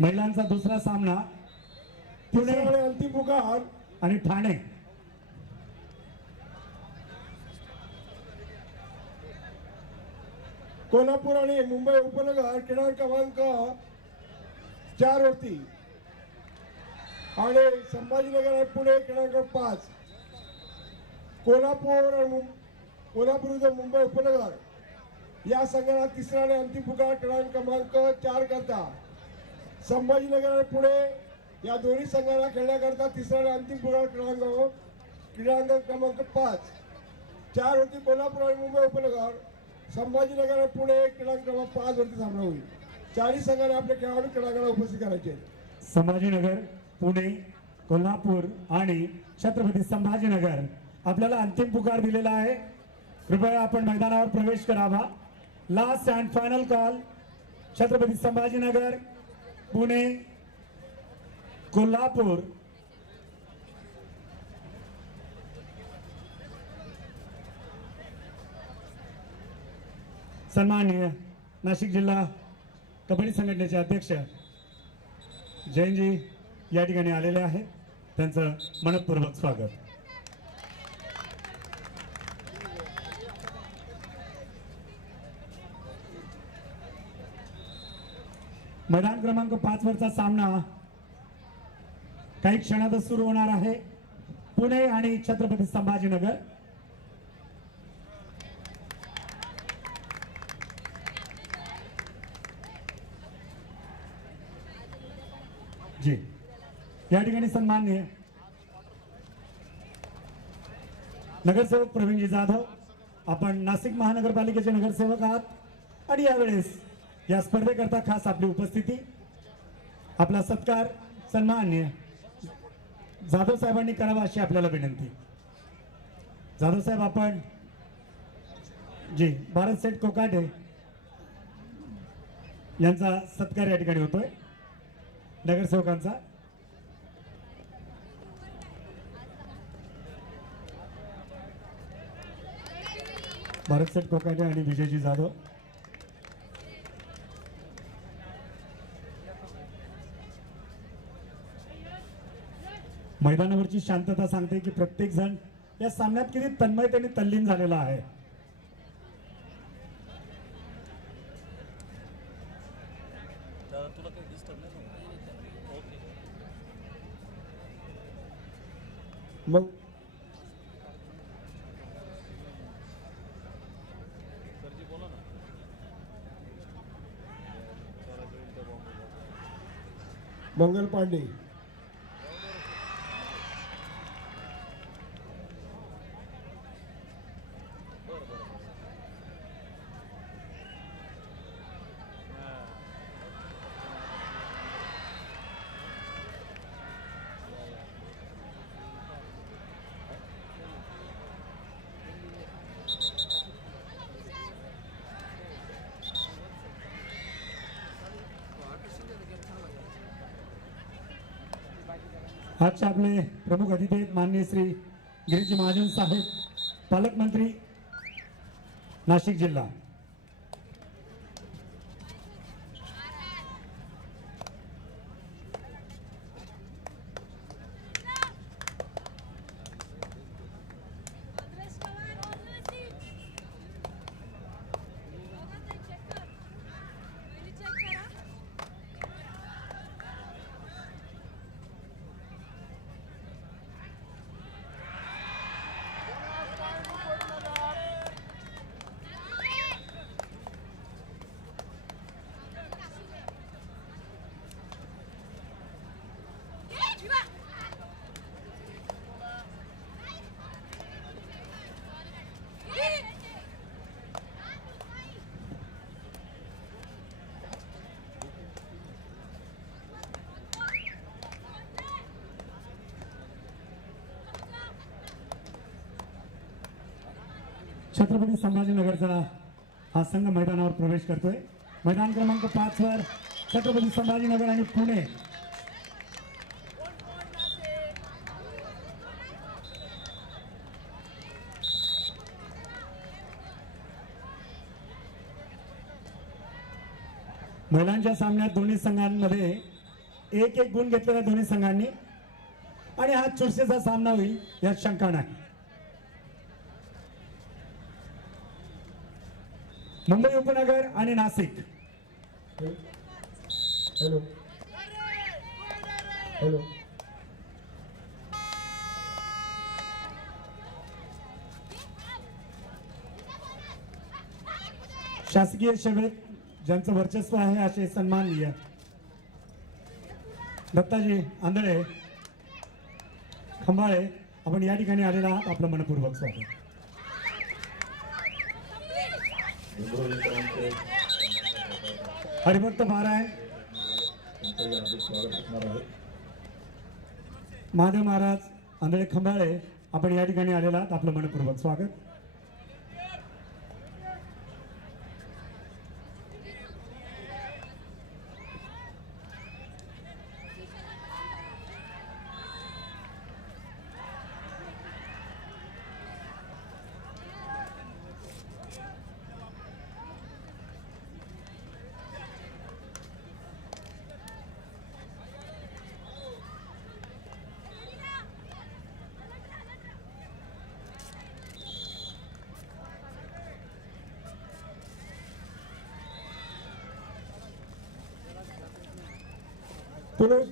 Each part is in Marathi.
महिलांचा दुसरा सामना पुणे तिसरा आणि अंतिम पुकार आणि ठाणे. कोल्हापूर आणि मुंबई उपनगर क्रमांक 4 वरती आणि संभाजीनगर आणि पुणे क्रमांक 5. कोल्हापूर विरुद्ध मुंबई उपनगर या संघाला तिसरा आणि अंतिम पुकार क्रमांक 4 करता. संभाजीनगर आणि पुणे या दोन्ही संघाला खेळण्याकरता तिसरा आणि अंतिम पुकार क्रमांक 5. 4 वरती कोल्हापूर आणि मुंबई उपनगर, संभाजीनगर आणि पुणे क्रमांक 5 वरती सामना होईल. चारही संघाने आपले खेळाडू क्रमांकाला उपस्थित करायचे आहेत. संभाजीनगर, पुणे, कोल्हापूर आणि छत्रपती संभाजीनगर आपल्याला अंतिम पुकार दिलेला आहे. कृपया आपण मैदानावर प्रवेश करावा. Last and final call. Chhatrapati Sambhajinagar, Pune, Kolhapur. सन्माननीय नाशिक जिल्हा कबड्डी संघटनेचे अध्यक्ष जयंतजी या ठिकाणी आलेले आहेत. त्यांचं मनपूर्वक स्वागत. मैदान क्रमांक 5 वरचा सामना काही क्षणातच सुरू होणार आहे. पुणे आणि छत्रपती संभाजीनगर. जी या ठिकाणी सन्माननीय नगरसेवक प्रवीणजी जाधव, आपण नाशिक महानगरपालिकेचे नगरसेवक आहात आणि यावेळेस या स्पर्धेकरता खास आपली उपस्थिती, आपला सत्कार सन्माननीय जाधव साहेबांनी करावा अशी आपल्याला विनंती. जाधव साहेब, आपण जी भारत सेठ कोकाटे यांचा सत्कार या ठिकाणी होतोय नगरसेवकांचा. भारत सेठ कोकाटे आणि विजयजी जाधव. मैदानावरची शांतता सांगते की प्रत्येक जण या सामन्यात किती तन्मयतेने तल्लीन झालेला आहे. मग मंगल पांडे, आजचे आपले प्रमुख अतिथी आहेत माननीय श्री गिरीजी महाजन साहेब, पालकमंत्री नाशिक जिल्हा. छत्रपती संभाजीनगरचा हा संघ मैदानावर प्रवेश करतोय. मैदान क्रमांक 5 वर छत्रपती संभाजीनगर आणि पुणे. महिलांच्या सामन्यात दोन्ही संघांमध्ये एक एक गुण घेतलेल्या दोन्ही संघांनी आणि हा चुरशीचा सामना होईल यात शंका नाही. मुंबई उपनगर आणि नाशिक. हॅलो हॅलो शासकीय सेवेत ज्यांचं वर्चस्व आहे असे सन्माननीय दत्ताजी आंधळे खंबाळे आपण या ठिकाणी आलेला आहात. आपलं मनपूर्वक स्वागत. हरिभक्त पारायण महादेव महाराज आंधळे खंबाळे आपण या ठिकाणी आलेला आहात. आपलं मनपूर्वक स्वागत. पुरुष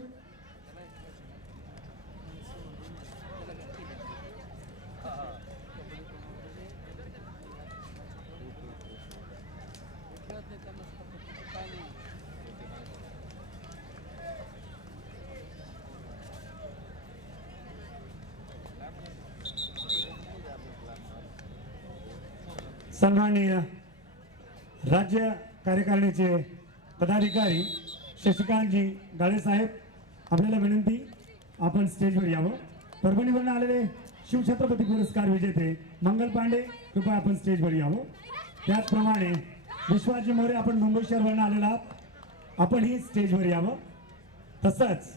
सन्माननीय राज्य कार्यकारिणीचे पदाधिकारी शशिकांतजी गाळे साहेब, आपल्याला विनंती आपण स्टेजवर यावं. परभणीवरून आलेले शिवछत्रपती पुरस्कार विजेते मंगल पांडे कृपया आपण स्टेजवर यावं. त्याचप्रमाणे विश्वासजी मोरे आपण मुंबई शहरवरून आलेला आहात, आपणही स्टेजवर यावं. तसंच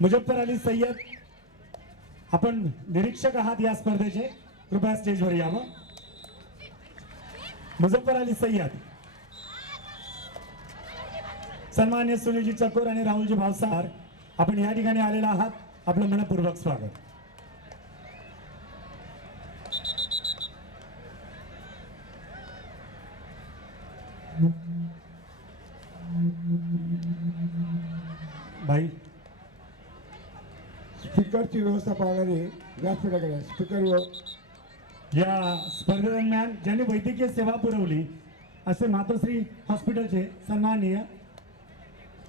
मुजफ्फर अली सय्यद आपण निरीक्षक आहात या स्पर्धेचे, कृपया स्टेजवर यावं. मुजफ्फर अली सय्यद, सन्मान्य सुनीलजी चकोर आणि राहुलजी भावसार आपण या ठिकाणी आलेला आहात, आपलं मनपूर्वक स्वागत. भाई स्पीकरची व्यवस्था पाहणारे व्यासपीठाकडे स्पीकर या स्पर्धेदरम्यान ज्यांनी वैद्यकीय सेवा पुरवली असे मातोश्री हॉस्पिटलचे सन्माननीय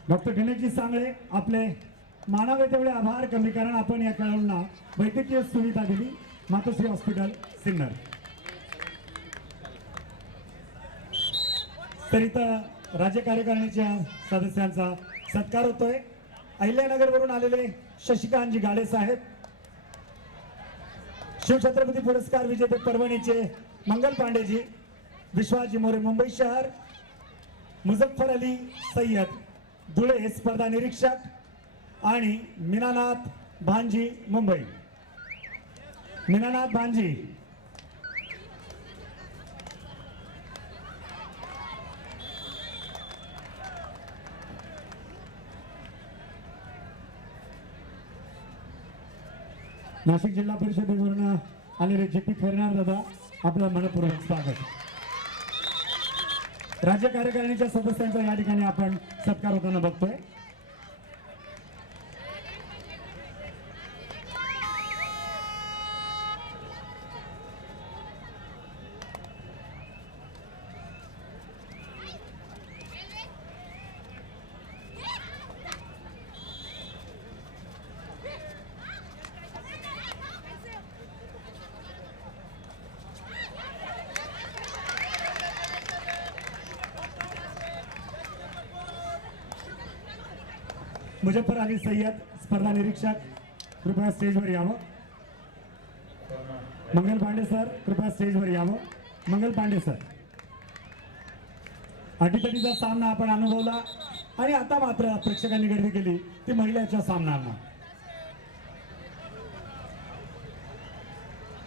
डॉक्टर गणेशजी सांगळे आपले मानावे तेवढे आभार कमी, कारण आपण या खेळाडूंना वैद्यकीय सुविधा दिली. मातोश्री हॉस्पिटल सिन्नर. तर इथं राज्य कार्यकारिणीच्या सदस्यांचा सत्कार होतोय. अहिल्यानगरवरून आलेले शशिकांतजी गाळे साहेब, शिवछत्रपती पुरस्कार विजेते परभणीचे मंगल पांडेजी, विश्वासजी मोरे मुंबई शहर, मुझफ्फर अली सय्यद धुळे स्पर्धा निरीक्षक आणि मीनानाथ भांजी मुंबई. मीनानाथ भांजी नाशिक जिल्हा परिषदेवरून आलेले जीपी खैरनार दादा, आपलं मनपूर्वक स्वागत. राज्य कार्यकारिणीच्या सदस्यांचा या ठिकाणी आपण सत्कार होताना बघतोय. मुजफ्फर अली सय्यद स्पर्धा निरीक्षक कृपया स्टेजवर यावं. मंगल पांडे सर कृपया स्टेजवर यावं. मंगल पांडे सर, अटीतटीचा सामना आपण अनुभवला आणि आता मात्र प्रेक्षकांनी गर्दी केली ती महिलांच्या सामन्यांना.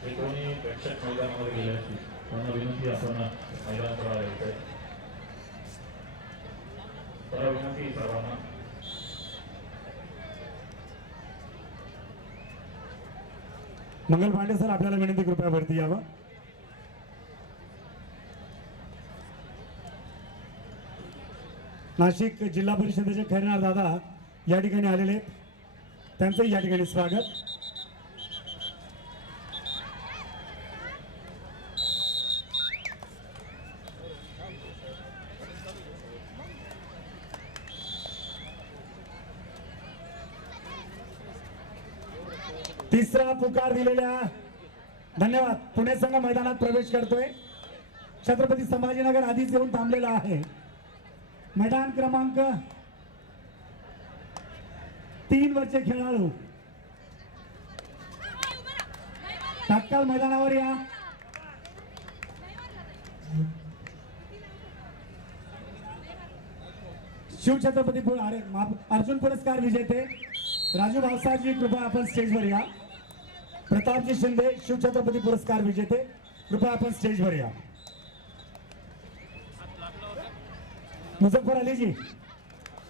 प्रेक्षक मैदानामध्ये गेले असतील त्यांना विनंती आपण मैदानात राहायचं. तर विनंती सर्वांना. मंगल पांडे सर, आपल्याला विनंती, कृपया वरती यावं. नाशिक जिल्हा परिषदेचे खैरनार दादा या ठिकाणी आलेले आहेत, त्यांचंही या ठिकाणी स्वागत. तिसरा पुकार दिलेल्या धन्यवाद. पुणे संघ मैदानात प्रवेश करतोय. छत्रपती संभाजीनगर आधीच येऊन थांबलेला आहे. मैदान क्रमांक 3 वरचे खेळाडू तात्काळ मैदानावर या. शिवछत्रपती अर्जुन पुरस्कार विजेते राजू भावसारजी, कृपया आपण स्टेजवर या. प्रतापजी शिंदे, शिवछत्रपति पुरस्कार विजेते, कृपया अपन स्टेज पर या. मुजफ्फर अली जी,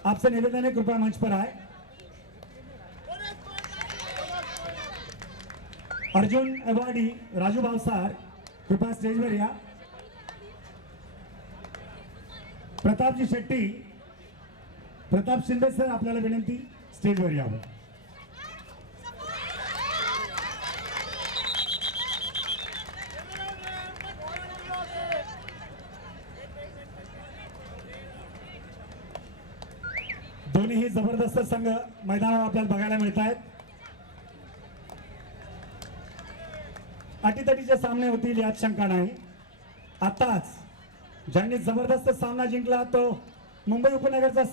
आपसे निवेदन है, कृपया मंच पर आए. अर्जुन अवॉर्डी राजू भावसार, कृपया स्टेज पर या. प्रतापजी शेट्टी, प्रताप शिंदे सर, आपल्याला विनंती, स्टेज पर यावं. दोन्ही जबरदस्त संघ मैदानावर आपल्याला बघायला मिळत आहेत. अटीतटीचे सामने होतील यात शंका नाही. आताच ज्यांनी जबरदस्त सामना जिंकला तो मुंबई उपनगरचा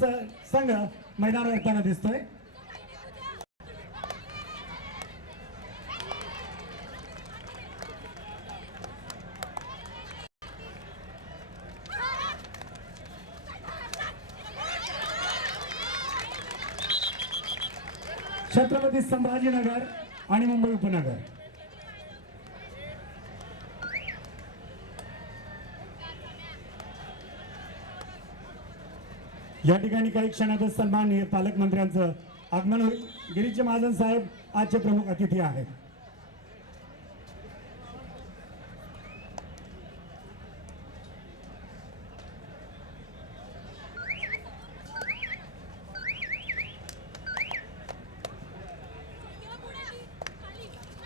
संघ मैदानावर येताना दिसतोय. छत्रपती संभाजीनगर आणि मुंबई उपनगर. या ठिकाणी काही क्षणातच सन्माननीय पालकमंत्र्यांचं आगमन होईल. गिरीजी महाजन साहेब आजचे प्रमुख अतिथी आहेत.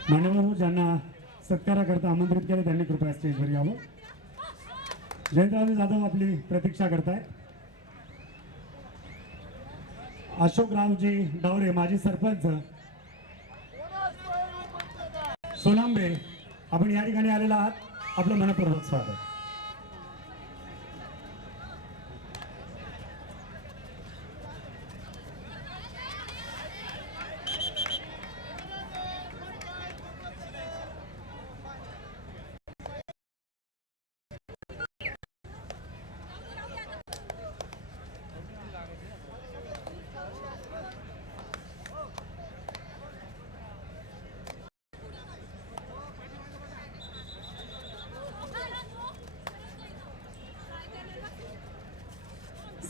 मान्यवर ज्यांना सत्काराकरता आमंत्रित केले त्यांनी कृपया स्टेजवर यावं. जयंतराव जाधव आपली प्रतीक्षा करतायत. अशोकरावजी डावरे, माजी सरपंच सोनांबे, आपण या ठिकाणी आलेला आहात, आपलं मनपूर्वक स्वागत.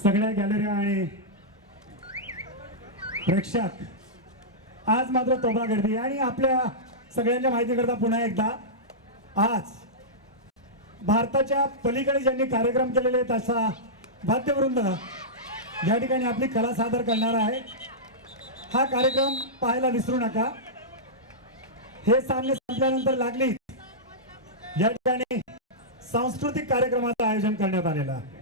सगळ्या गॅलऱ्या आणि प्रेक्षक आज मात्र तोबा गर्दी. आणि आपल्या सगळ्यांच्या माहितीकरता पुन्हा एकदा, आज भारताच्या पलीकडे ज्यांनी कार्यक्रम केलेले आहेत असा वाद्यवृंद या ठिकाणी आपली कला सादर करणार आहे. हा कार्यक्रम पाहायला विसरू नका. हे सामने संपल्यानंतर लागली या ठिकाणी सांस्कृतिक कार्यक्रमाचं आयोजन करण्यात आलेलं आहे.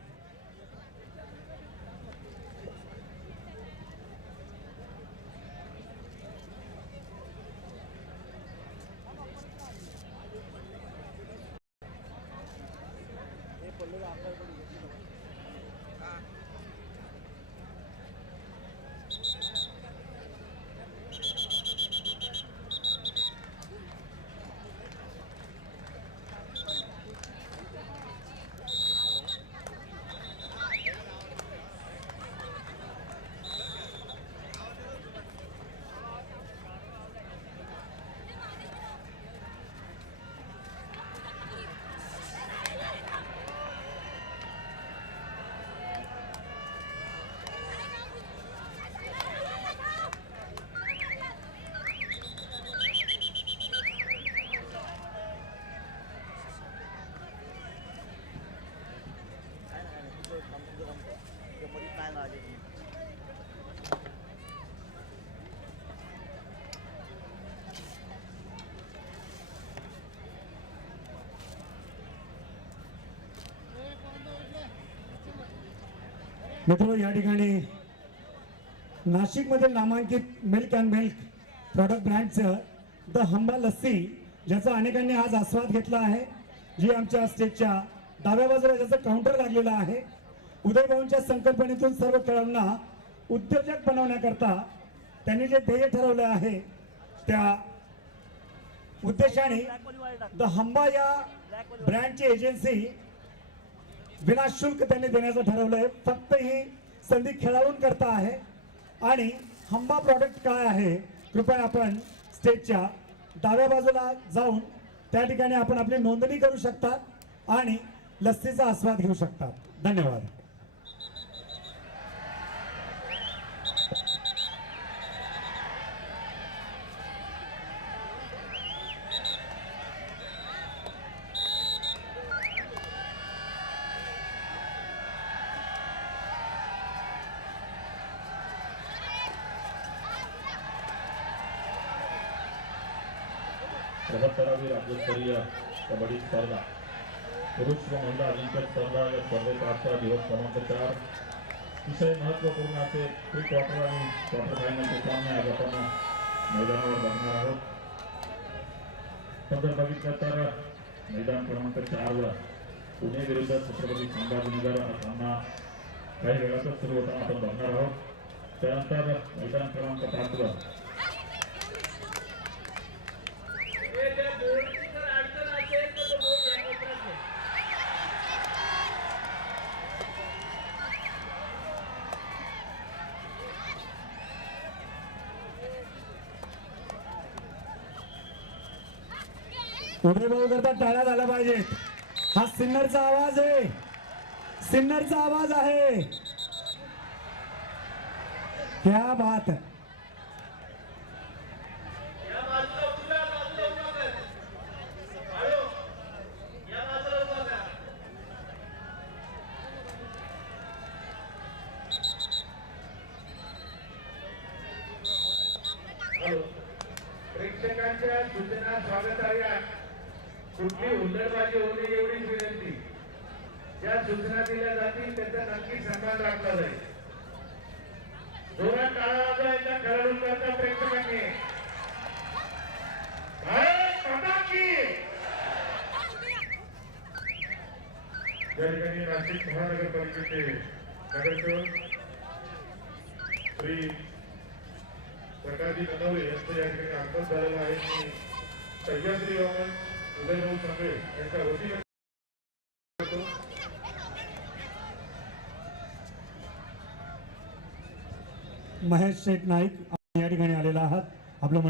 मित्र या ठिकाणी नाशिकमधील नामांकित मिल्क अँड मिल्क प्रॉडक्ट ब्रँडचं द हंबा लस्सी ज्याचा अनेकांनी आज आस्वाद घेतला आहे, जी आमच्या स्टेजच्या डाव्या बाजूला ज्याचं काउंटर लागलेलं आहे, उदय भाऊंच्या संकल्पनेतून सर्व खेळाडूंना उद्योजक बनवण्याकरता त्यांनी जे ध्येय ठरवलं आहे त्या उद्देशाने द हंबा या ब्रँडची एजन्सी विनाशुल्क त्यांनी देण्याचं ठरवलंय. फक्त ही संधी खेळाडूंकरता आहे. आणि हंबा प्रॉडक्ट काय आहे, कृपया आपण स्टेजच्या डाव्या बाजूला जाऊन त्या ठिकाणी आपण आपली नोंदणी करू शकता आणि लस्सीचा आस्वाद घेऊ शकता. धन्यवाद. बृहत्तरावी राज्यस्तरीय कबड्डी स्पर्धा पुरुष व महिला अजिंक्य स्पर्धा या स्पर्धेत आजचा दिवस क्रमांक 4 अतिशय महत्त्वपूर्ण असे प्री क्वार्टर आणि क्वार्टर फायनलचे सामने आज आपण मैदानावर बघणार आहोत. जर बघितलं तर मैदान क्रमांक 4 वर पुणे विरुद्ध छत्रपती संभाजीनगर हा सामना काही वेळातच सुरू होताना आपण बघणार आहोत. त्यानंतर मैदान क्रमांक 5 वर उदय भाऊ करता टाळ्या झाल्या पाहिजेत. हा सिन्नरचा आवाज आहे, सिन्नरचा आवाज आहे. क्या बात है. प्रेक्षकांच्या सूचना स्वागतार्ह. कुठली हुल्लडबाजी होऊ नये एवढीच विनंती. ज्या सूचना दिल्या जातील त्याचा नक्की सन्मान राखला जाईल. जोरात टाळ्या वाजवायच्या खेळाडूंकरता प्रेक्षकांनी. भारत माता की. या ठिकाणी नाशिक महानगरपालिकेचे नगरसेवक श्री प्रकाशजी ननवरे यांचं या ठिकाणी आगमन झालेलं आहे. मी सह्याद्री वामन उदयभाऊ सांगळे यांच्या वतीने महेश शेठ नाईक या ठिकाणी आलेला आहात. आपलं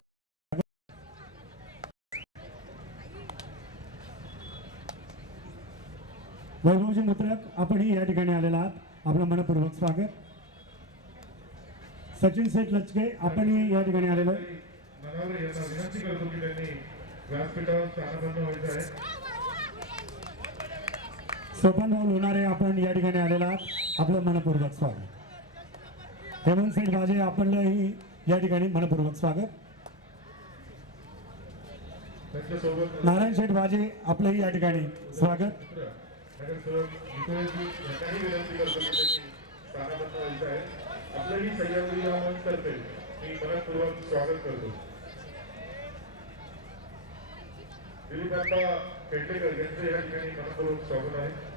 वैभवजी मुत्रक आपणही या ठिकाणी आलेला आहात. आपलं मनपूर्वक स्वागत. सचिन शेठ लचके आपणही या ठिकाणी आलेलो. ननवरे यांना विनंती करतो की त्यांनी व्यासपीठावर स्थानापन्न व्हायचं आहे. सोपानभाऊ लोणारे आपण या ठिकाणी आलेला आहात. आपलं मनपूर्वक स्वागत. हेमंत शेठ वाजे आपणही या ठिकाणी मनपूर्वक स्वागत. त्यांच्यासोबत नारायण शेठ वाजे आपलंही या ठिकाणी स्वागत. नगरसेवक विजयजी यांनाही विनंती करतो की त्यांनी स्थानापन्न व्हायचं आहे. आपलंही सह्याद्री वामन तर्फे मी मनपूर्वक स्वागत करतो. दिलीपाप्पा पेडणेकर यांचं या ठिकाणी मनपूर्वक स्वागत आहे.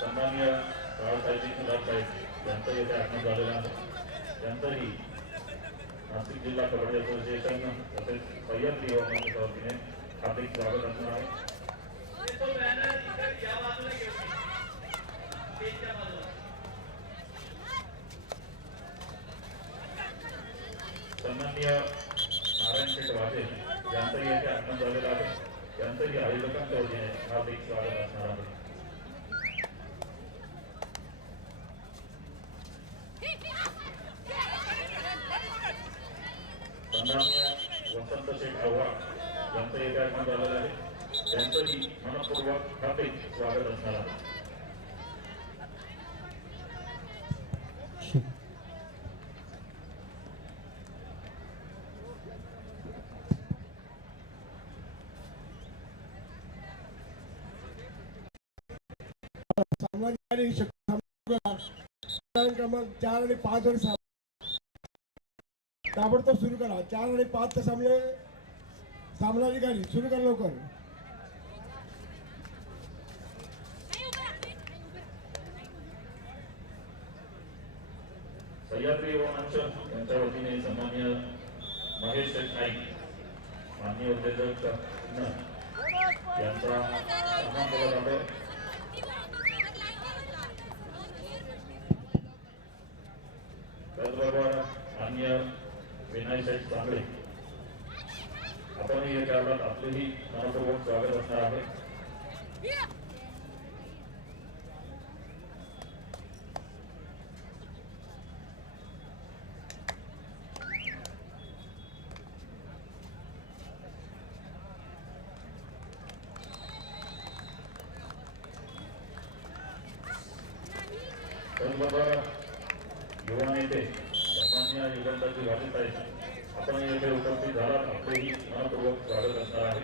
सन्माननीय बाळासाहेबजी साहेब यांचं येथे आगमन झालेलं आहे. त्यांचंही नाशिक जिल्हा कबड्डी असोसिएशन तसेच सह्याद्री वामनच्या वतीने हार्दिक स्वागत असणार आहे. आयोजकांच्या वतीने हार्दिक स्वागत असणार आहे. सन्माननीय वसंत शेठ आव्हाड यांचं एक आगमन झालेलं आहे. त्यांचंही मनपूर्वक हार्दिक स्वागत असणार आहे. सामनाधिकारी क्रमांक 4 आणि 5 वर ताबडतोब सुरू करा. 4 आणि 5 चे सामनाधिकारी सुरू करा लवकर. सह्याद्री व मंच यांच्या वतीने सन्माननीय महेश नाईक माननीय उद्योजक यांचा सन्मान केला जातो. त्याचबरोबर माननीय विनय शेठ चांगले आपणही या काळात आपलेही मनपूर्वक स्वागत असणार आहे. त्याचबरोबर युवा नेते सन्माननीय युगंधाजी भाजप आहेत आपण येथे उपस्थित झालात आपलेही मनपूर्वक स्वागत असणार आहे.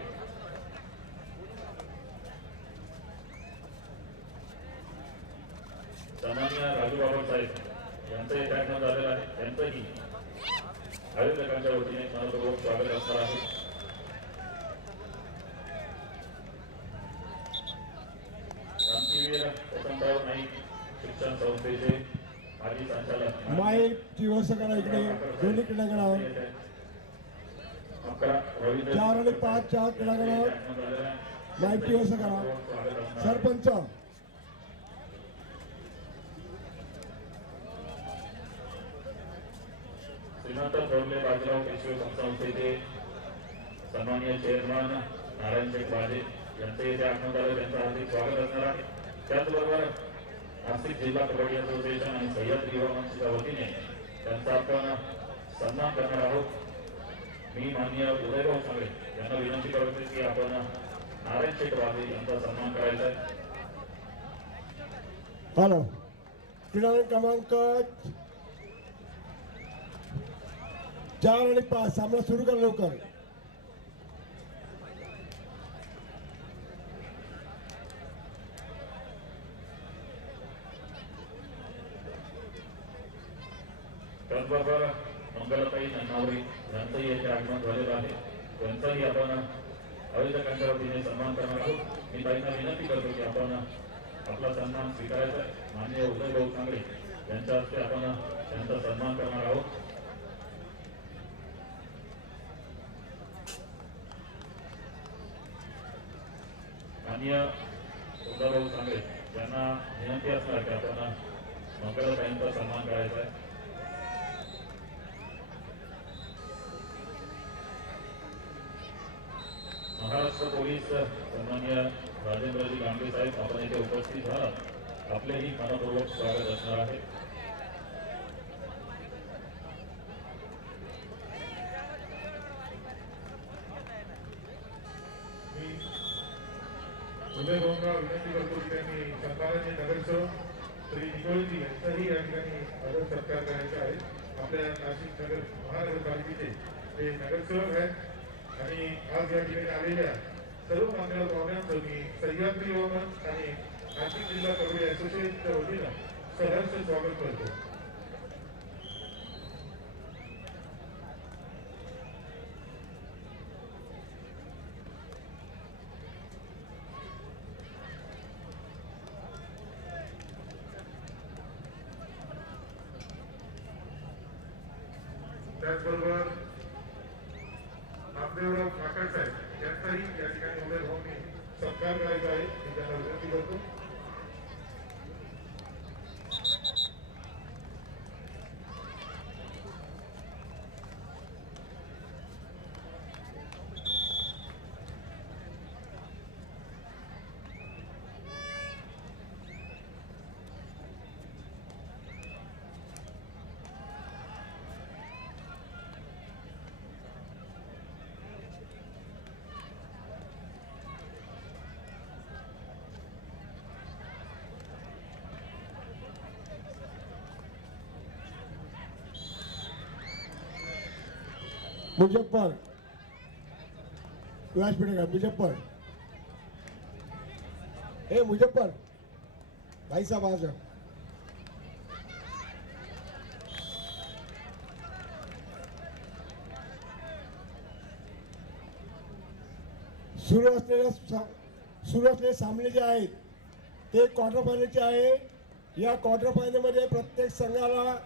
सन्माननीय राजू बाबा साहेब यांचं एक आगमन झालेलं आहे. त्यांचंही आयोजकांच्या वतीने मनपूर्वक स्वागत असणार आहे. क्रांतीवीर वसंतराव नाईक शिक्षण संस्थेचे माजी संचालक माईकची व्यवस्था करा इकडे दोन्ही क्रीडांगणावर. 4 आणि 5 च्या क्रीडांगणावर माईकची व्यवस्था करा. सरपंच श्रीमंत थोरले बाजीराव पेशवे संस्थेचे सन्माननीय चेअरमन नारायण शेठ बाजे यांचे येथे आगमन झाले. त्यांचं हार्दिक स्वागत असणार आहे. त्याचबरोबर नाशिक जिल्हा कबड्डी असोसिएशन आणि सह्याद्री युवा मंचच्या वतीने त्यांचा आपण सन्मान करणार आहोत. मी माननीय उदयभाऊ सांगळे यांना विनंती करतो की आपण नारायण शेठ बाजे यांचा सन्मान करायचा आहे. हॅलो क्रीडांगण क्रमांक 4 आणि 5 सामना सुरू करा लवकर. त्याचबरोबर मंगलताई नन्नावरी यांचंही येथे आगमन झालेलं आहे. त्यांचाही आपण आयोजकांच्या वतीने सन्मान करणार आहोत. मी ताईंना विनंती करतो की आपण आपला सन्मान स्वीकारायचा आहे. माननीय उदयभाऊ सांगळे यांच्या हस्ते आपण त्यांचा सन्मान करणार आहोत. माननीय उदयभाऊ सांगळे यांना विनंती असणार की आपण मंगलताईंचा सन्मान करायचा आहे. महाराष्ट्र पोलीस सन्माननीय राजेंद्रजी गांधी साहेब आपण इथे उपस्थित झालात आपलेही मनपूर्वक स्वागत असणार आहे. उदय भाऊंना विनंती करतो की त्यांनी सन्माननीय नगरसेवक श्री निकोळजी यांचाही या ठिकाणी आदर सत्कार करायचा आहे. आपल्या नाशिक नगर महानगरपालिकेचे ते नगरसेवक आहेत आणि आज या ठिकाणी आलेल्या सर्व मान्यवर पाहुण्यांचं मी सह्याद्री युवा मंच आणि नाशिक जिल्हा कबड्डी असोसिएशनच्या वतीनं सहर्ष स्वागत करतो. त्याचबरोबर नामदेवराव काका साहेब यांचाही या ठिकाणी उदय भाऊंनी सत्कार करायचा आहे. मी त्यांना विनंती करतो. मुजफ्फर व्यासपीठ का मुजफ्फर ए मुजफ्फर भाई साहब आ जाओ. सुरू असलेले सामने जे आहेत ते क्वार्टर फायनलचे आहे. या क्वार्टर फायनलमध्ये प्रत्येक संघाला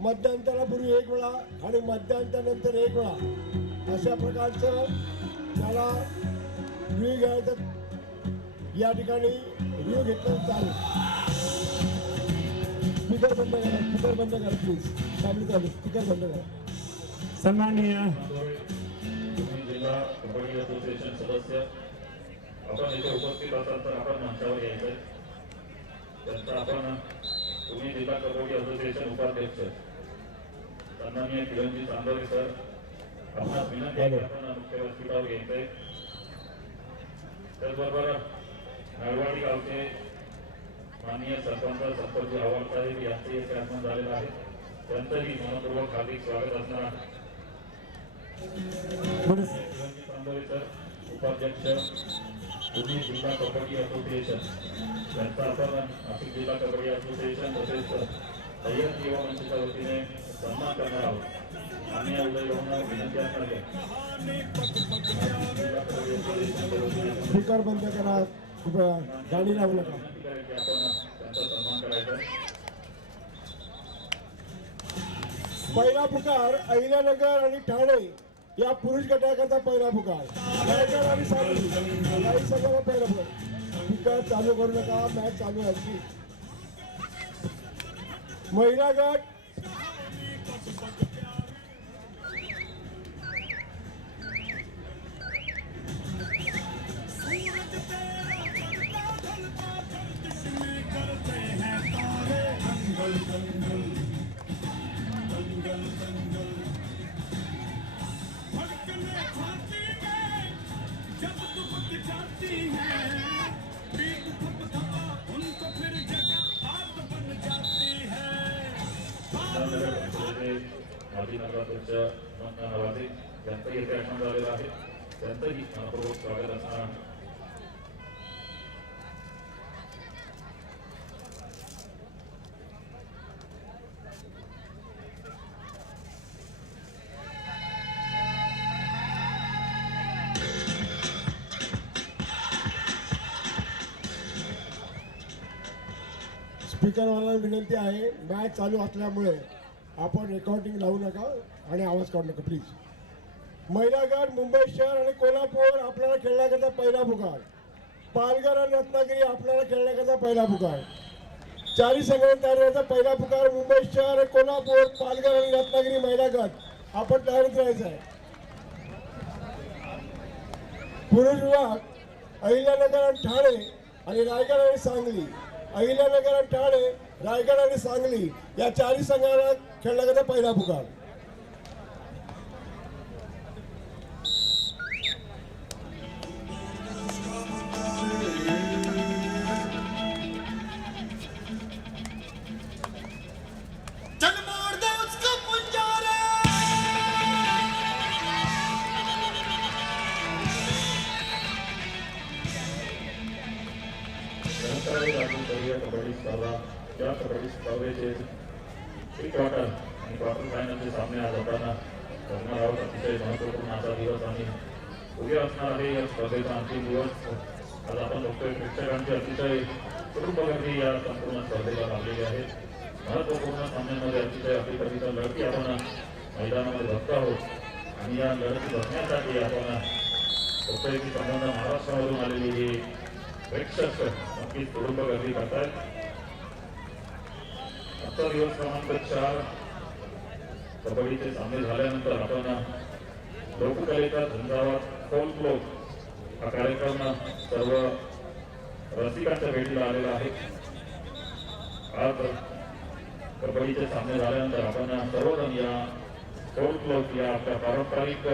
मध्यांतरापूर्वी 1 वेळा आणि मध्यांतरानंतर 1 वेळा अशा प्रकारचं त्याला रिव्ह्यू घ्यायचं. या ठिकाणी रिव्ह्यू घेतलं चालेल. स्पीकर बंद करा प्लीज. सामने चालू स्पीकर बंद करा. सन्माननीय तुम्ही जिल्हा कबड्डी असोसिएशन सदस्य आपण इथे उपस्थित असाल तर आपण मंचावर यायचंय. त्यांचा आपण तुम्ही जिल्हा कबड्डी असोसिएशन उपाध्यक्ष सन्माननीय किरणजी चांदोरे सर आपणास विनंती आहे की आपण मुख्य व्यासपीठावर यायचंय. त्याचबरोबर नळवाडी गावचे माननीय सरपंच आव्हाड साहेब यांचे येथे आगमन झालेलं आहे. त्यांचंही मनपूर्वक हार्दिक स्वागत असणार आहे. किरणजी चांदोरे सर उपाध्यक्ष तुम्ही जिल्हा कबड्डी असोसिएशन यांचा आपण नाशिक जिल्हा कबड्डी असोसिएशन तसेच सह्याद्री युवा मंचच्या वतीने सन्मान करणार आहोत. आणि या उदय येऊन विनंती असणार आहे जिल्हा कबड्डी असोसिएशनच्या वतीने स्पीकर बंद करा. गाडी लावू नका. विनंती करेल की आपण त्यांचा सन्मान करायचा. पहिला पुकार अहिल्यानगर आणि ठाणे या पुरुष गटाकरता पहिला पुकार. रायगड आणि सांगली काही संघाला पहिला पुकार. पुकार चालू करू नका. मॅच चालू आहे. महिला गट माजी नगराध्यक्ष मंगना नवाजे यांचं येथे आगमन झालेलं आहे. त्यांचंही मनपूर्वक स्वागत असणार आहे. स्पीकरवाला विनंती आहे मॅच चालू असल्यामुळे आपण रेकॉर्डिंग लावू नका आणि आवाज काढू नका प्लीज. महिला गट मुंबई शहर आणि कोल्हापूर आपल्याला खेळण्याकरता पहिला पुकार. पालघर आणि रत्नागिरी आपल्याला खेळण्याकरता पहिला पुकार. चारी संघांनी तयार व्हायचा पहिला पुकार. मुंबई शहर आणि कोल्हापूर पालघर आणि रत्नागिरी महिला गट आपण तयारीत राहायचं आहे. पुरुष विभाग अहिल्यानगर आणि ठाणे आणि रायगड आणि सांगली. अहिल्यानगर आणि ठाणे रायगड आणि सांगली या चारही संघाला खेळण्याकरता पहिला पुकार. कबड्डी स्पर्धा या कबड्डी स्पर्धेचे प्री क्वार्टर आणि क्वार्टर फायनलचे सामने आज होताना करणार आहोत. अतिशय महत्त्वपूर्ण असा दिवस आणि उद्या असणार आहे या स्पर्धेचा अंतिम दिवस. आज आपण बघतोय प्रेक्षकांची अतिशय कुटुंब गर्दी या संपूर्ण स्पर्धेला लागलेली आहे. महत्त्वपूर्ण सामन्यांमध्ये अतिशय अटीतटीचा लढती आपण मैदानामध्ये बघतो आहोत आणि या लढती बघण्यासाठी आपण बघतोय की संबंध महाराष्ट्रामधून आलेली ही प्रेक्षक नक्कीच कुटुंब गर्दी करतायत. आजचा दिवस क्रमांक 4 कबड्डीचे सामने झाल्यानंतर आपण लोककलेचा झंझावात फोक लोक हा कार्यक्रम सर्व रसिकांच्या भेटीला आलेला आहे. आज कबड्डीचे सामने झाल्यानंतर आपण सर्वजण या फोक लोक या आपल्या पारंपरिक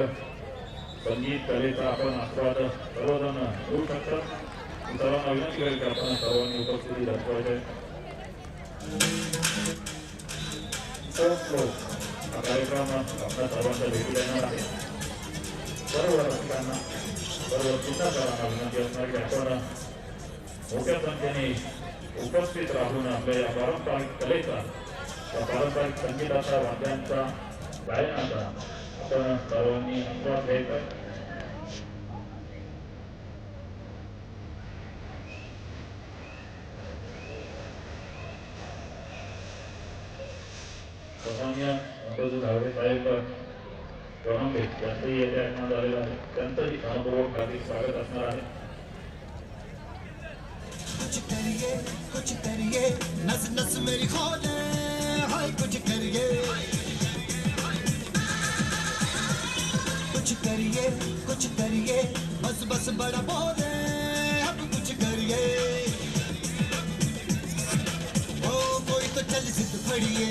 संगीत कलेचा आपण आस्वाद सर्वजण घेऊ शकतात. सर्वांना विनंती करेल की आपण सर्वांनी उपस्थिती दर्शवायचे. हा कार्यक्रम आपल्या सर्वांच्या भेटीला येणार आहे. सर्व रसिकांना सर्व चित्रकारांना विनंती असणार की आपण मोठ्या संख्येने उपस्थित राहून आपल्या या पारंपरिक कलेचा या पारंपरिक संगीताचा वाद्यांचा गायनाचा आपण सर्वांनी आस्वाद घ्यायचा. सन्माननीय अंबाजू घावरे साहेब गणवले यांचंही येथे आगमन झालेलं आहे. त्यांचंही मनपूर्वक हार्दिक स्वागत असणार आहे. कुछ करिए नस नस मेरी खोले हाय कुछ करिए बस बस बड़ा बोले अब कुछ करिए ओ कोई तो चल सिद्ध पड़िए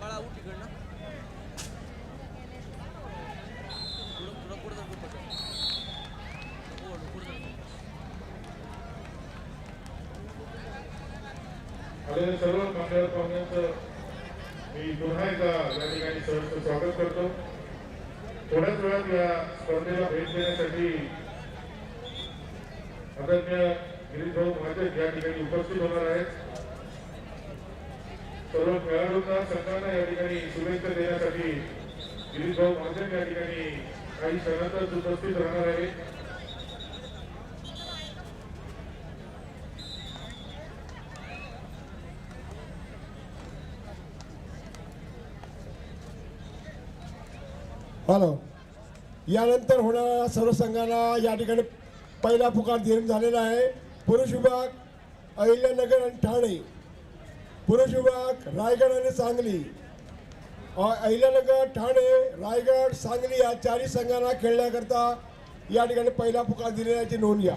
बाळा उठ इकडनं आलेल्या सर्व मान्यवर पाहुण्यांचं मी पुन्हा एकदा या ठिकाणी सहर्ष स्वागत करतो. थोड्याच वेळात या स्पर्धेला भेट देण्यासाठी आदरणीय गिरीशभाऊ महाजन या ठिकाणी उपस्थित होणार आहेत. सर्व खेळाडूंना संघांना या ठिकाणी शुभेच्छा देण्यासाठी गिरीशभाऊ महाजन या ठिकाणी काही क्षणातच उपस्थित राहणार आहेत. हॅलो. यानंतर होणाऱ्या सर्व संघांना या ठिकाणी पहिला पुकार देण्यात झालेला आहे. पुरुष विभाग अहिल्यानगर आणि ठाणे, पुरुष विभाग रायगड आणि सांगली, अहिल्यानगर, ठाणे, रायगड, सांगली या चारही संघांना खेळण्याकरता या ठिकाणी पहिला पुकार दिलेल्याची नोंद घ्या.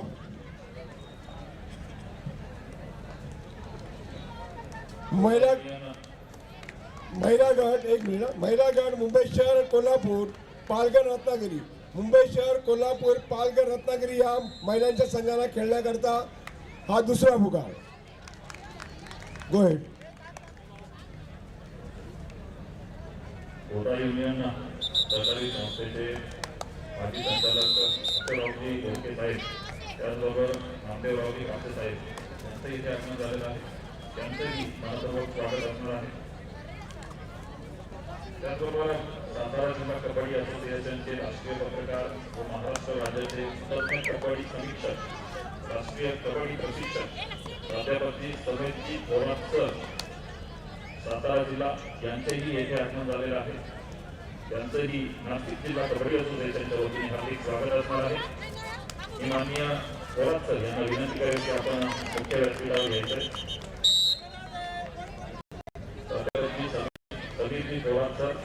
महिला गट एक मिनिट. महिला गट मुंबई शहर, कोल्हापूर, पालघर, रत्नागिरी. मुंबई शहर, कोल्हापूर, पालघर, रत्नागिरी या महिलांच्या संघाला खेळण्याकरता हा दुसरा पुकार. गो हेड. कोटा युनियन सहकारी संस्थेचे माजी संचालक अक्षररावजी गोडके साहेब, त्याचबरोबर नामदेवरावजी कापसे साहेब यांचं इथे आगमन झालेलं आहे. त्यांचंही मनपूर्वक स्वागत असणार आहे. त्याचबरोबर सातारा जिल्हा कबड्डी असोसिएशनचे राष्ट्रीय पत्रकार व महाराष्ट्र राज्याचे तज्ञ कबड्डी समीक्षक, राष्ट्रीय कबड्डी प्रशिक्षक प्राध्यापक समेतजी थोरात सर, सातारा जिल्हा यांचेही येथे आगमन झालेलं आहे. त्यांचंही नाशिक जिल्हा कबड्डी असोसिएशनच्या वतीने हार्दिक स्वागत असणार आहे. मी माननीय थोरात सर यांना विनंती करेल की आपण मुख्य व्यासपीठावर घ्यायचंय. समीरजी थोरात सर,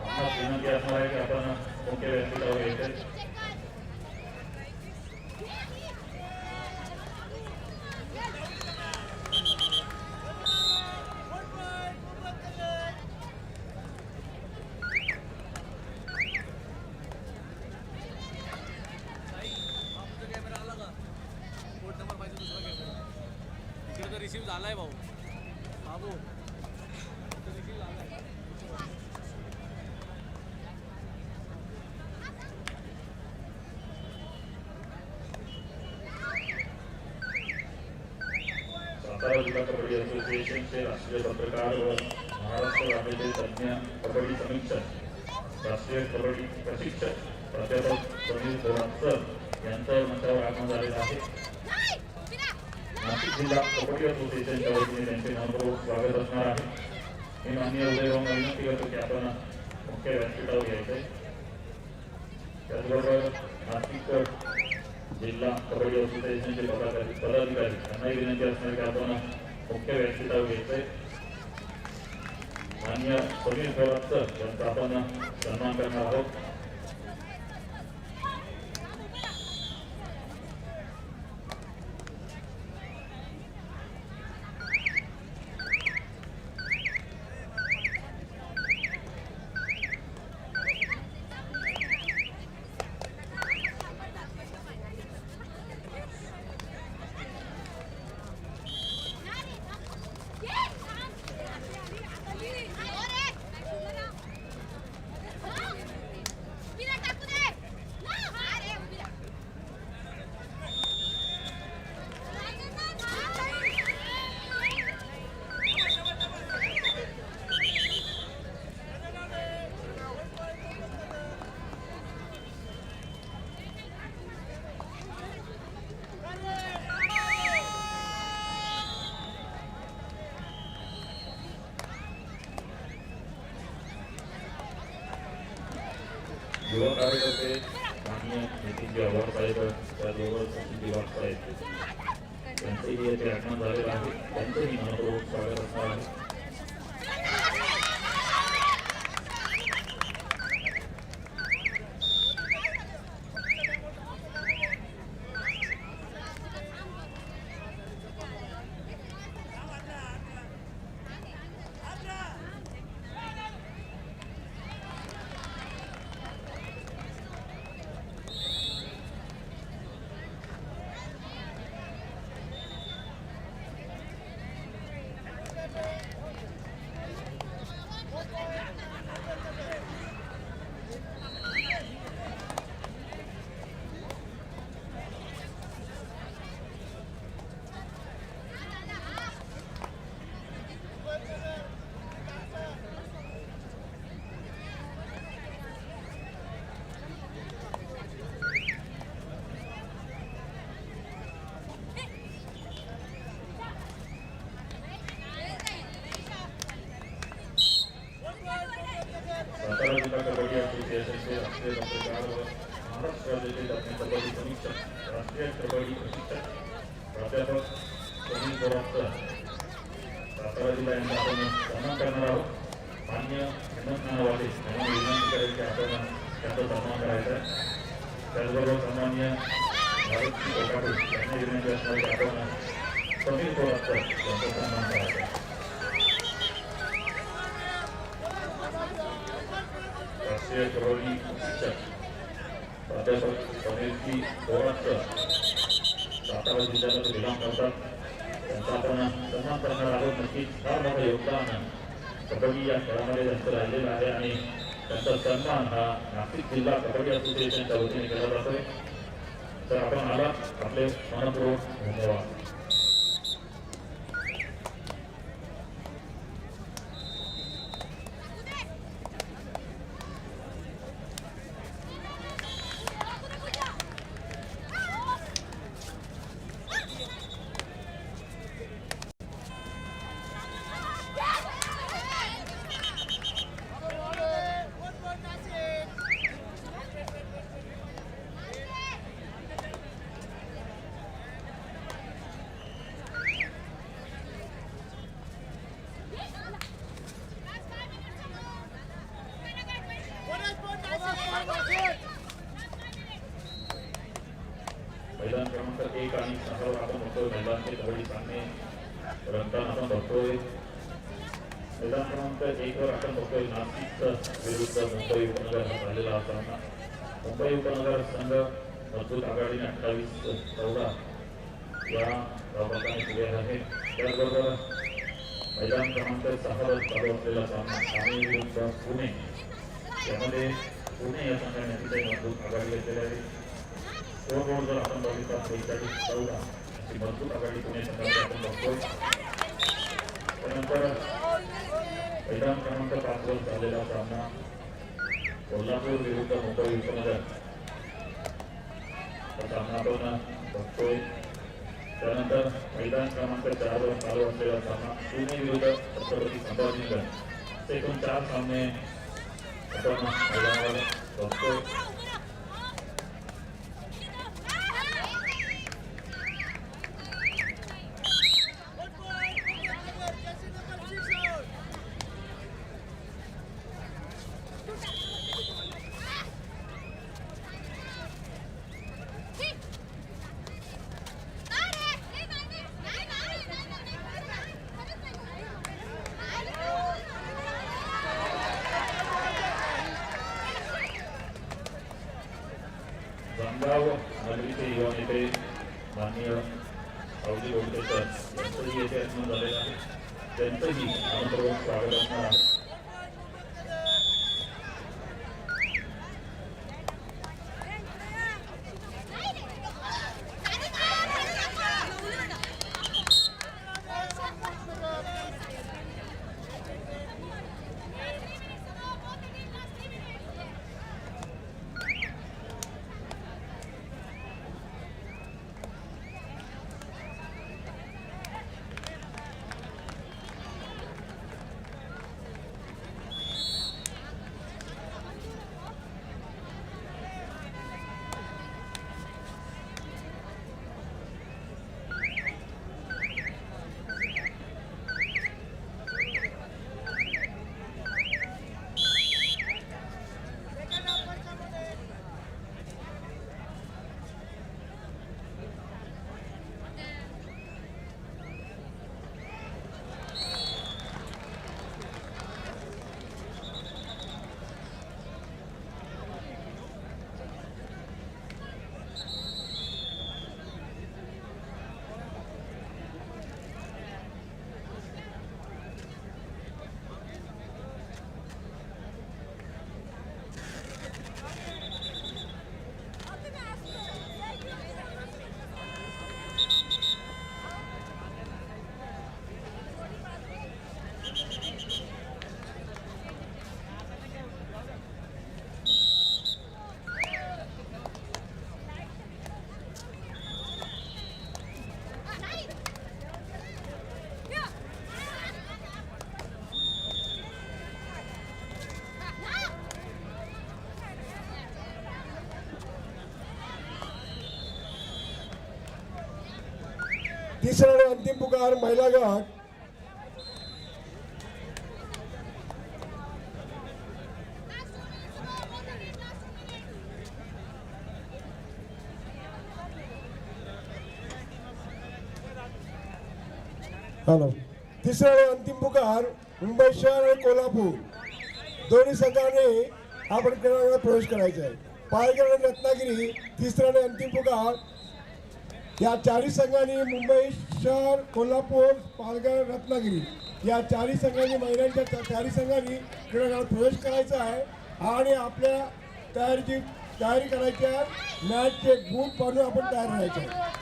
आपणास विनंती असणार आहे की आपण मुख्य व्यासपीठावर घ्यायचंय. रिसीव झालाय भाऊ बाबू. सातारा जिल्हा कबड्डी असोसिएशन असोसिएशनचे राष्ट्रीय पत्रकार व महाराष्ट्र राज्याचे तज्ज्ञ कबड्डी समीक्षक राष्ट्रीय कबड्डी प्रशिक्षक प्राध्यापक समीर बोरासकर यांचं मंचावर आगमन झालेलं आहे. नाशिक जिल्हा कबड्डी असोसिएशनच्या वतीने त्यांचे मनपूर्वक स्वागत असणार आहे. मी माननीय उदयभाऊंना विनंती करतो की आपण मुख्य व्यासपीठावर यायचंय. त्याचबरोबर नाशिक जिल्हा कबड्डी असोसिएशनचे पदाधिकारी यांनाही विनंती असणार की आपण मुख्य व्यासपीठावर यायचंय. माननीय समीर बोरासकर यांचा आपण सन्मान करणार आहोत. युवा कार्यकर्ते माननीय नितीनजी आव्हाड साहेब त्याचबरोबर सचिन दिवाण साहेब त्यांचंही येथे आगमन झालेलं आहे. त्यांचंही मनपूर्वक स्वागत असणार आहे. सातारा जिल्हा कबड्डी असोसिएशनचे राष्ट्रीय पत्रकार व महाराष्ट्र राज्याचे तज्ज्ञ कबड्डी समीक्षक राष्ट्रीय कबड्डी प्रशिक्षक प्राध्यापक समीर बोरासकर सातारा जिल्हा यांचा आपण सन्मान करणार आहोत. मान्य हेमंत नावाले यांना विनंती करेल की आपण त्यांचा सन्मान करायचा आहे. त्याचबरोबर सामान्य भारतजी कोकाटे यांना विनंती असणार की आपण समीर बोरासकर यांचा सन्मान करायचा आहे. राष्ट्रीय कबड्डी प्रशिक्षक प्राध्यापक समीरजी बोरासकर सातारा जिल्ह्याला ते विराम करतात. त्यांचा आपण सन्मान करणार आहोत. नक्कीच फार मोठं योगदान कबड्डी या खेळामध्ये त्यांचं राहिलेलं आहे आणि त्यांचा सन्मान हा नाशिक जिल्हा कबड्डी असोसिएशनच्या वतीने केला जातोय. तर आपण आला आपले मनपूर्वक धन्यवाद. मैदान क्रमांक 1 आणि 6 वर आपण बघतोय महिलांचे कबड्डी सामने रंगताना आपण बघतोय. मैदान क्रमांक 1 वर आपण बघतोय नाशिक विरुद्ध मुंबई उपनगर हा झालेला सामना. मुंबई उपनगर संघ मजबूत आघाडीने 28-14 या धावफलकाने पुढे आहे. त्याचबरोबर मैदान क्रमांक 6 वर चालू असलेला सामना ठाणे विरुद्ध पुणे यामध्ये पुणे या संघाने अतिशय मजबूत आघाडी घेतलेली आहे. स्कोरबोर्ड जर आपण बघितला 43-14 अशी मजबूत आघाडी पुणे संघाची आपण बघतोय. त्यानंतर मैदान क्रमांक 5 वर चाललेला सामना कोल्हापूर विरुद्ध मुंबई उपनगर हा सामना आपण बघतोय. त्यानंतर मैदान क्रमांक 4 वर चालू असलेला सामना पुणे विरुद्ध छत्रपती संभाजीनगर. ते एकूण 4 सामने आपण मैदानावर बघतोय. जमगाव नगरीचे युवा नेते माननीय सावजी गोडकेकर यांचंही येथे आगमन झालेलं आहे. त्यांचंही आमंत्रण स्वागत असणार आहे. तिसरा आणि अंतिम पुकार महिला गट. हॅलो. तिसरा आणि अंतिम पुकार मुंबई शहर आणि कोल्हापूर दोन्ही संघाने आपण क्रीडांगणात प्रवेश करायचा आहे. पालघर आणि रत्नागिरी तिसरा आणि अंतिम पुकार. या चारही संघांनी मुंबई शहर, कोल्हापूर, पालघर, रत्नागिरी या चारही संघांनी महिलांच्या चारही संघांनी क्रीडांगणात प्रवेश करायचा आहे आणि आपल्या तयारी करायची आहे. मॅचचे बूट बांधून आपण तयार राहायचं आहे.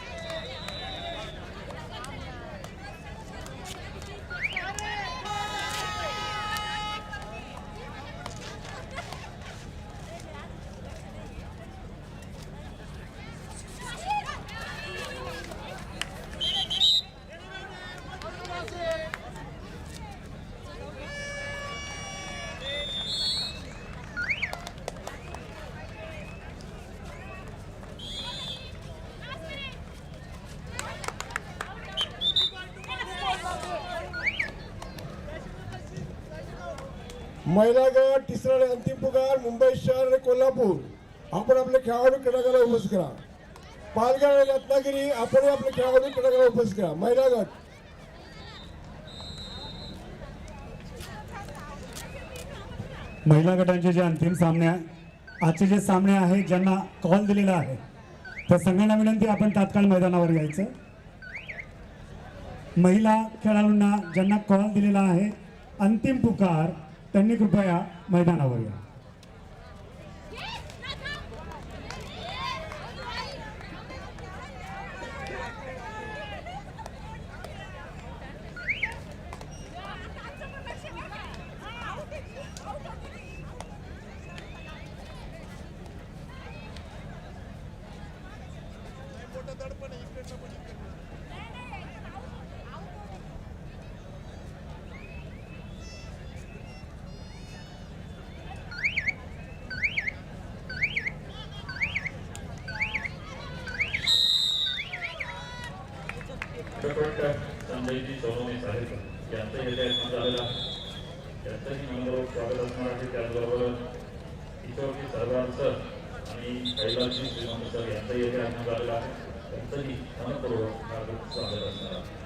महिला गट तिसरा आणि अंतिम पुकार मुंबई शहर आणि कोल्हापूर आपण आपले खेळाडू क्रीडांगणाला उपस्थित करा. पालघर आणि रत्नागिरी आपण आपले खेळाडू क्रीडांगणाला उपस्थित करा. महिला गट. महिला गटांचे जे अंतिम सामने आजचे जे सामने आहेत ज्यांना कॉल दिलेला आहे त्या संघांना विनंती आपण तात्काळ मैदानावर यायचं. महिला खेळाडूंना ज्यांना कॉल दिलेला आहे अंतिम पुकार त्यांनी कृपया मैदानावर या. संजयजी सोनवणे साहेब यांचं येत्या झालेला त्यांचंही मनपूर्वक स्वागत असणार आहे. त्याचबरोबर किशोरजी सरदार सर आणि कैलासजी श्रीमंत सर यांचं येत्या झालेला आहे. त्यांचंही मनपूर्वक स्वागत असणार आहे.